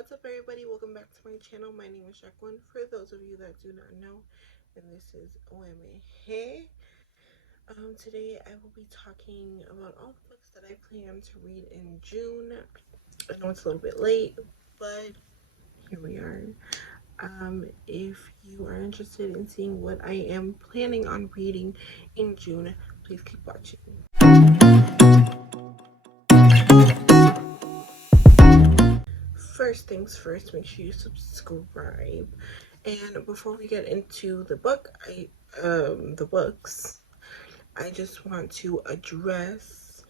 What's up, everybody? Welcome back to my channel. My name is Jacqueline, for those of you that do not know, and this is o.emme.he. Today I will be talking about all the books that I plan to read in June. I know it's a little bit late, but here we are. If you are interested in seeing what I am planning on reading in June, please keep watching. First things first, make sure you subscribe. And before we get into the books, I just want to address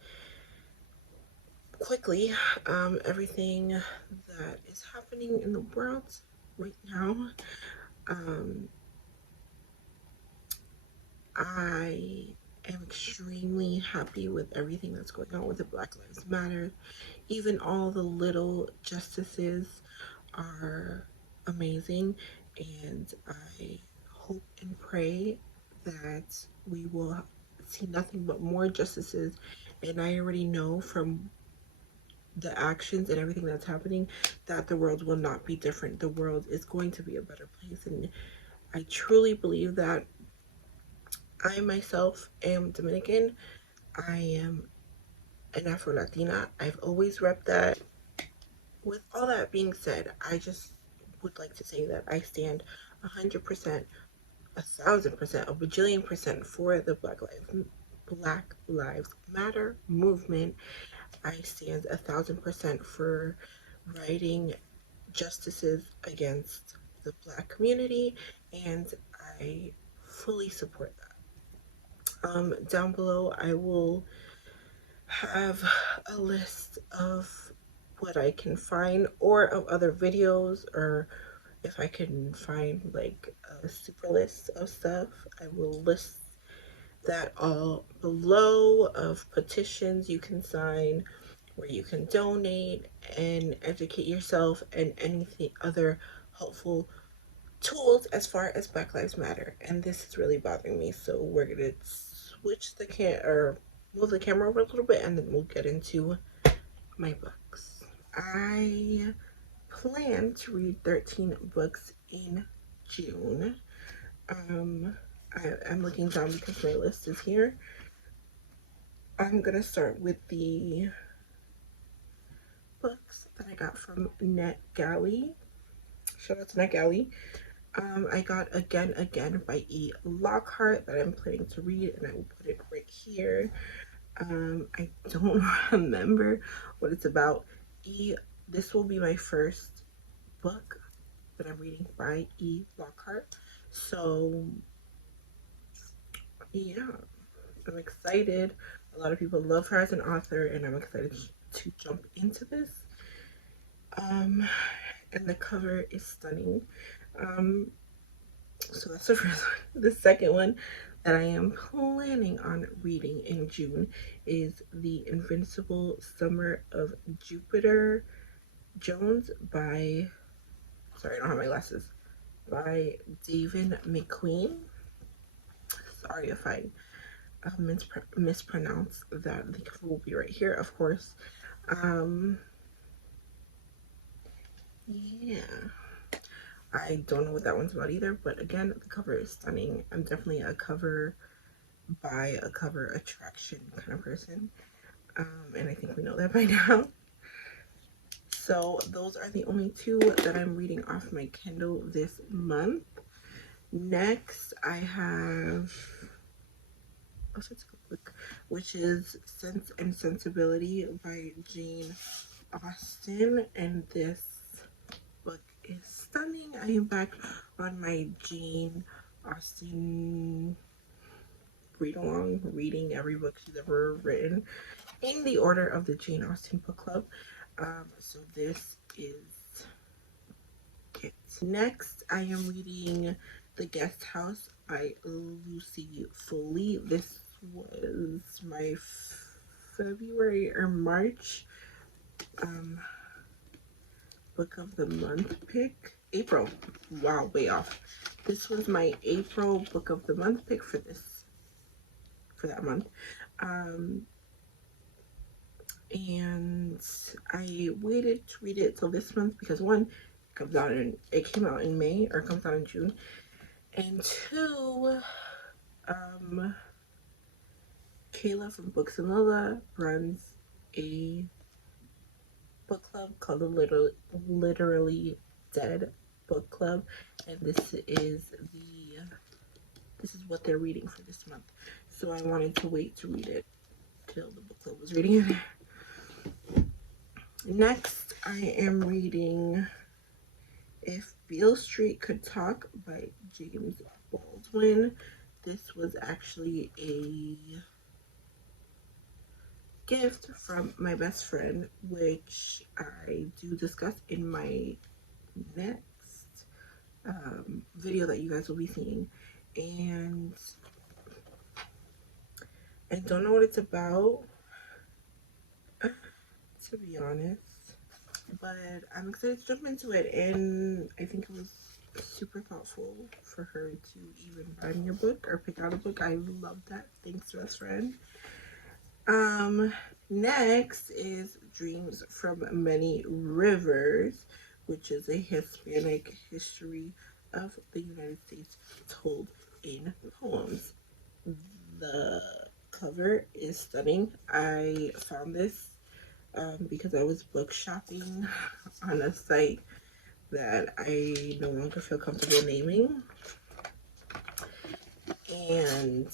quickly everything that is happening in the world right now. I am extremely happy with everything that's going on with the Black Lives Matter. Even all the little justices are amazing, and I hope and pray that we will see nothing but more justices. And I already know from the actions and everything that's happening that the world will not be different. The world is going to be a better place, and I truly believe that. I myself am Dominican. I am an Afro-Latina. I've always repped that. With all that being said, I just would like to say that I stand 100%, 1,000%, a bajillion percent for the Black Lives Matter movement. I stand 1,000% for writing justices against the Black community, and I fully support that. Down below, I will have a list of what I can find, or of other videos, or if I can find like a super list of stuff, I will list that all below, of petitions you can sign, where you can donate and educate yourself, and anything other helpful tools as far as Black Lives Matter. And this is really bothering me, so we're gonna switch the move the camera over a little bit, and then we'll get into my books. I plan to read 13 books in June. I'm looking down because my list is here. I'm gonna start with the books that I got from NetGalley. Shout out to NetGalley. I got Again by E. Lockhart that I'm planning to read, and I will put it right here. I don't remember what it's about. This will be my first book that I'm reading by E. Lockhart. So yeah, I'm excited. A lot of people love her as an author, and I'm excited to jump into this. And the cover is stunning. So that's the first one. The second one that I am planning on reading in June is The Invincible Summer of Jupiter Jones by, sorry, I don't have my glasses, by David McQueen. Sorry if I mispronounce that. The cover will be right here, of course. Yeah. I don't know what that one's about either, but again, the cover is stunning. I'm definitely a cover attraction kind of person, and I think we know that by now. So those are the only two that I'm reading off my Kindle this month. Next, I have which is Sense and Sensibility by Jane Austen, and this book is stunning. I am back on my Jane Austen read along, reading every book she's ever written in the order of the Jane Austen book club. So this is it. Next, I am reading The Guest House by Lucy Foley. This was my February or March book of the month pick. April. Wow, way off. This was my April book of the month pick for that month. and I waited to read it till this month because one, it came out in May, or comes out in June, and two, um, Kayla from Books and Lola runs a book club called the Literally Dead Book Club, and this is what they're reading for this month. So I wanted to wait to read it till the book club was reading it. Next, I am reading If Beale Street Could Talk by James Baldwin. This was actually a gift from my best friend, which I do discuss in my next video that you guys will be seeing. And I don't know what it's about, to be honest, but I'm excited to jump into it. And I think it was super thoughtful for her to even buy me a book or pick out a book. I love that. Thanks, best friend. Next is Dreams from Many Rivers, which is a Hispanic history of the United States told in poems. The cover is stunning. I found this because I was book shopping on a site that I no longer feel comfortable naming. And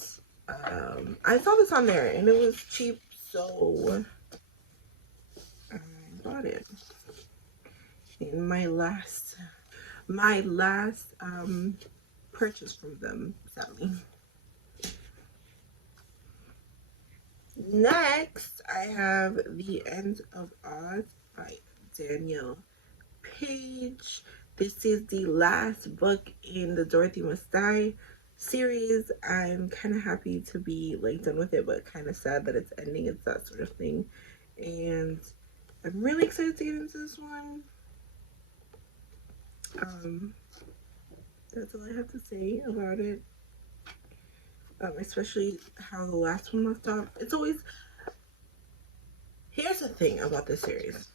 I saw this on there and it was cheap, so I bought it. And my last purchase from them, sadly. Next, I have The End of Oz by Daniel Page. This is the last book in the Dorothy Must Die series. I'm kind of happy to be like done with it, but kind of sad that it's ending. It's that sort of thing. And I'm really excited to get into this one. That's all I have to say about it. Especially how the last one left off. It's always... Here's the thing about this series.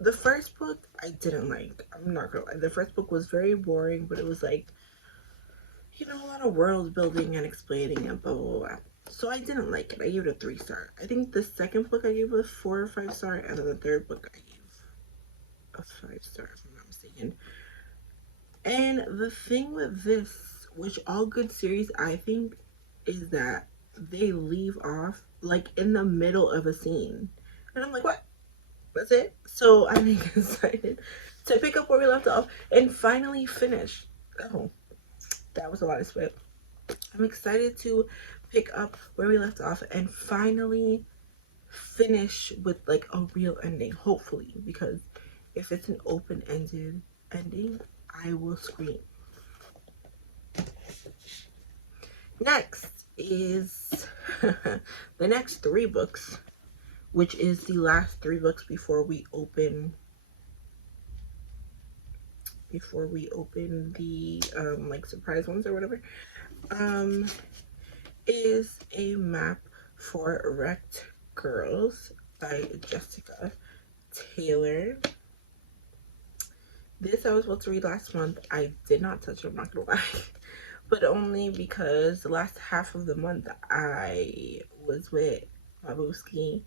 The first book I didn't like. I'm not gonna lie. The first book was very boring, but it was like, you know, a lot of world building and explaining and blah, blah, blah. So I didn't like it. I gave it a 3-star. I think the second book I gave a 4 or 5-star, and then the third book I gave a 5-star, if I'm not mistaken. And the thing with this, which all good series I think, is that they leave off like in the middle of a scene. And I'm like, what? That's it? So I'm excited to pick up where we left off and finally finish. Oh, that was a lot of spit. I'm excited to pick up where we left off and finally finish with like a real ending, hopefully, because if it's an open-ended ending, I will scream. Next is the next 3 books, which is the last 3 books before we open the like surprise ones or whatever, is A Map for Wrecked Girls by Jessica Taylor. This I was supposed to read last month. I did not touch it, I'm not gonna lie. But only because the last half of the month I was with my booski,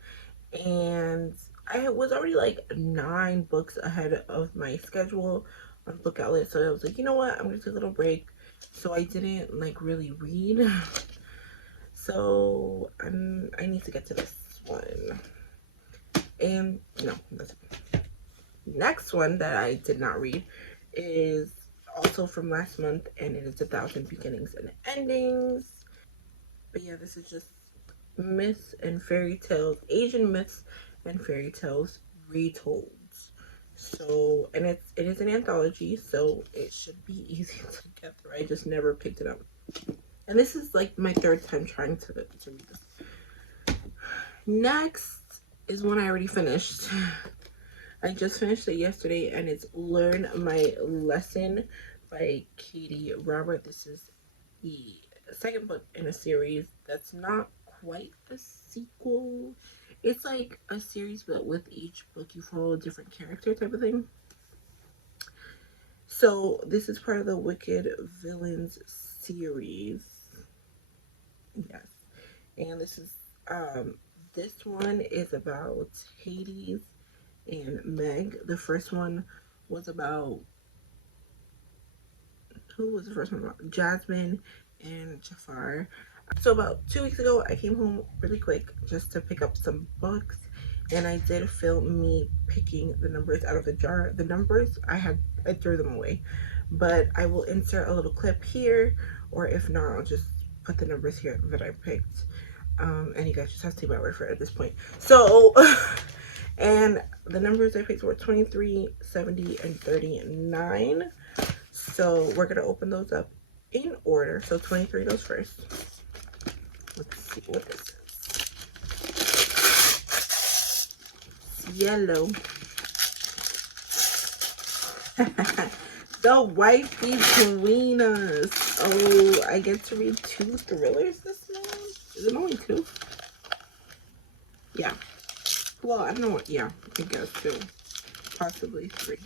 and I was already like 9 books ahead of my schedule on Book Outlet. So I was like, you know what, I'm gonna take a little break. So I didn't like really read. So I need to get to this one. And no, that's it. Next one that I did not read is also from last month, and it is 1,000 Beginnings and Endings. But yeah, this is just myths and fairy tales, Asian myths and fairy tales retold. So, and it is an anthology, so it should be easy to get through. I just never picked it up. And this is like my 3rd time trying to read this. Next is one I already finished. I just finished it yesterday, and it's Learn My Lesson by Katie Robert. This is the 2nd book in a series that's not quite a sequel. It's like a series, but with each book you follow a different character type of thing. So this is part of the Wicked Villains series. Yes. And this one is about Hades and Meg. The first one was about, who was the first one about? Jasmine and Jafar. So about 2 weeks ago, I came home really quick just to pick up some books, and I did film me picking the numbers out of the jar. The numbers I threw them away, but I will insert a little clip here, or if not, I'll just put the numbers here that I picked. And you guys just have to take my word for it at this point. So, and the numbers I picked were 23, 70, and 39. So we're gonna open those up in order. So 23 goes first. Let's see what this is. It's yellow. The Wife Between Us. Oh, I get to read 2 thrillers this month. Is it only 2? Yeah. Well, I don't know what. Yeah, I guess 2, possibly 3.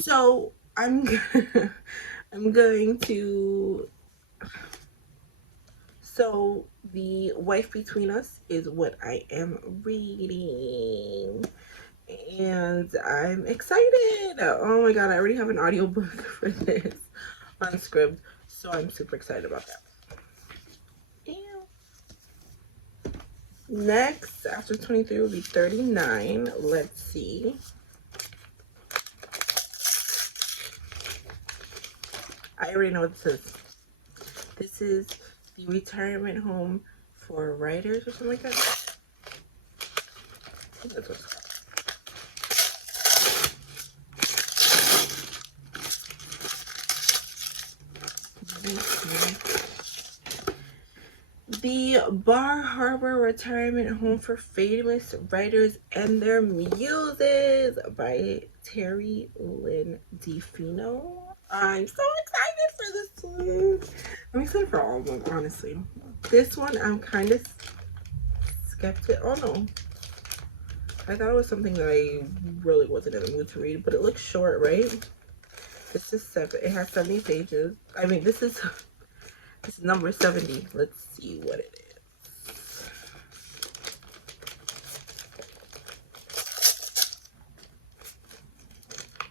So I'm going to. So The Wife Between Us is what I am reading, and I'm excited. Oh my god, I already have an audiobook for this on Scribd, so I'm super excited about that. Next, after 23 will be 39. Let's see. I already know what this is. This is the retirement home for writers or something like that. I think that's what it's called. The Bar Harbor Retirement Home for Famous Writers and Their Muses by Terry Lynn DeFino. I'm so excited for this one. I'm excited for all of them, honestly. This one, I'm kind of skeptical. Oh no. I thought it was something that I really wasn't in the mood to read, but it looks short, right? This is 7. It has 70 pages. I mean, this is number 70. Let's see what it is.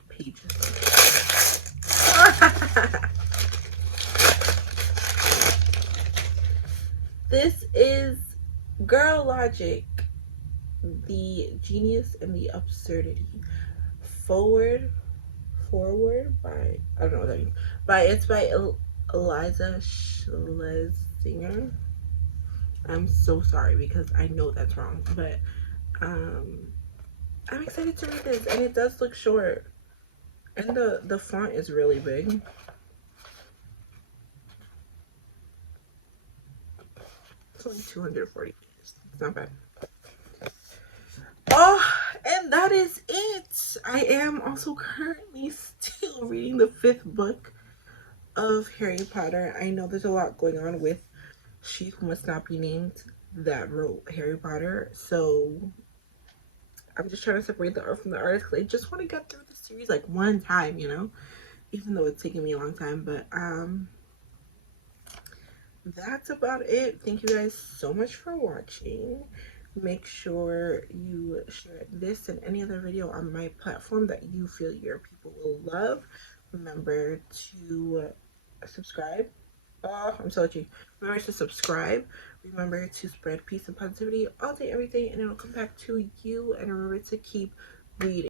Pages. This is Girl Logic, The Genius and the Absurdity. Forward by, I don't know what that means. It's by Eliza Schlesinger. I'm so sorry because I know that's wrong, but I'm excited to read this, and it does look short, and the font is really big. It's only 240 pages. It's not bad. Oh, and that is it. I am also currently still reading the 5th book of Harry Potter. I know there's a lot going on with She Who Must Not Be Named that wrote Harry Potter, so I'm just trying to separate the art from the artist, because I just want to get through the series like one time, you know, even though it's taking me a long time. But that's about it. Thank you guys so much for watching. Make sure you share this and any other video on my platform that you feel your people will love. Remember to subscribe. Oh, I'm so itchy. Remember to subscribe. Remember to spread peace and positivity all day, every day, and it'll come back to you. And remember to keep reading.